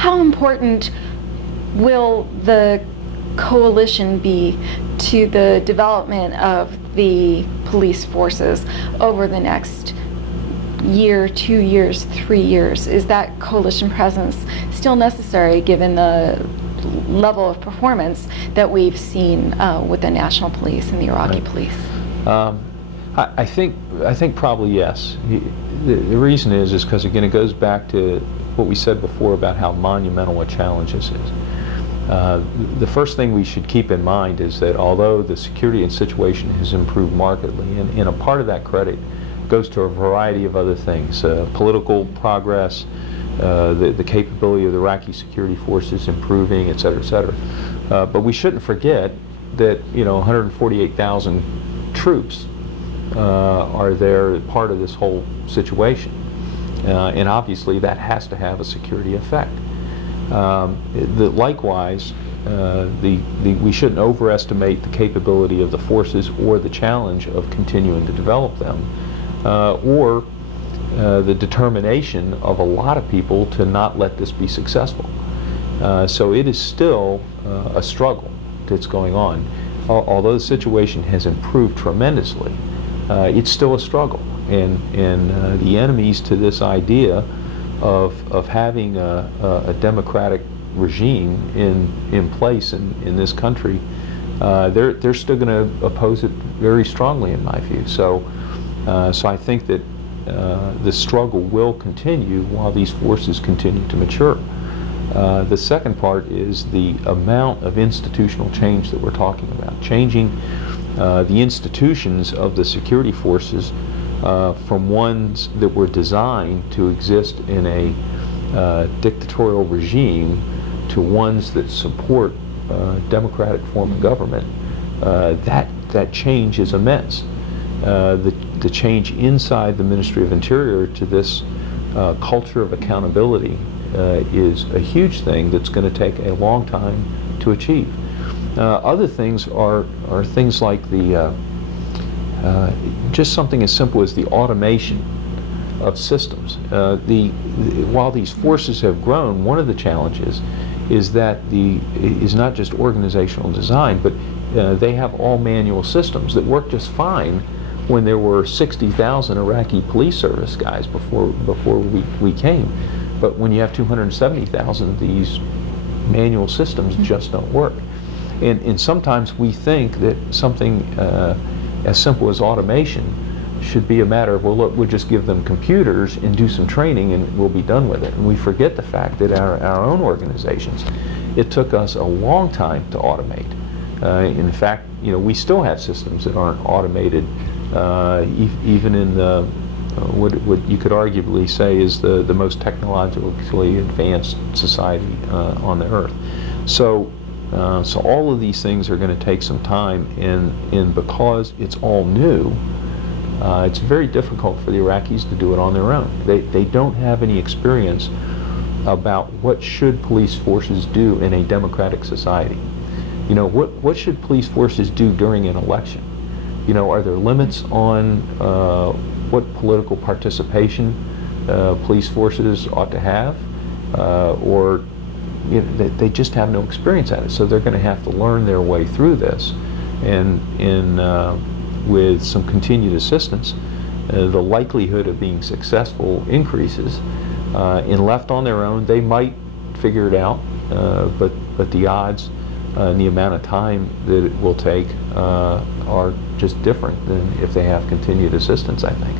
how important will the coalition be to the development of the police forces over the next year, 2 years, 3 years? Is that coalition presence still necessary given the level of performance that we've seen with the National Police and the Iraqi Police? I think probably yes. The reason is because, again, it goes back to what we said before about how monumental a challenge this is. The first thing we should keep in mind is that although the security and situation has improved markedly, and a part of that credit goes to a variety of other things, political progress, the capability of the Iraqi Security Forces improving, et cetera, et cetera. But we shouldn't forget that 148,000 troops are there part of this whole situation, and obviously that has to have a security effect. Likewise, we shouldn't overestimate the capability of the forces or the challenge of continuing to develop them, or the determination of a lot of people to not let this be successful. So it is still a struggle that's going on. Although the situation has improved tremendously, it's still a struggle. And the enemies to this idea of having a democratic regime in place in this country, they're still going to oppose it very strongly, in my view. So I think that the struggle will continue while these forces continue to mature. The second part is the amount of institutional change that we're talking about, changing the institutions of the security forces from ones that were designed to exist in a dictatorial regime to ones that support democratic form of government. That change is immense. The change inside the Ministry of Interior to this culture of accountability is a huge thing that's going to take a long time to achieve. Other things are things like just something as simple as the automation of systems. While these forces have grown, one of the challenges is that is not just organizational design, but they have all manual systems that work just fine when there were 60,000 Iraqi police service guys before we came. But when you have 270,000, these manual systems just don't work. And sometimes we think that something as simple as automation should be a matter of, well, look, we'll just give them computers and do some training and we'll be done with it. And we forget the fact that our own organizations, it took us a long time to automate. In fact, we still have systems that aren't automated, even in the what you could arguably say is the most technologically advanced society on the earth. So all of these things are going to take some time, and because it's all new, it's very difficult for the Iraqis to do it on their own. They don't have any experience about what should police forces do in a democratic society. What should police forces do during an election? Are there limits on what political participation police forces ought to have? Or they just have no experience at it, so they're going to have to learn their way through this, and with some continued assistance, the likelihood of being successful increases. And left on their own, they might figure it out, but the odds and the amount of time that it will take are just different than if they have continued assistance, I think.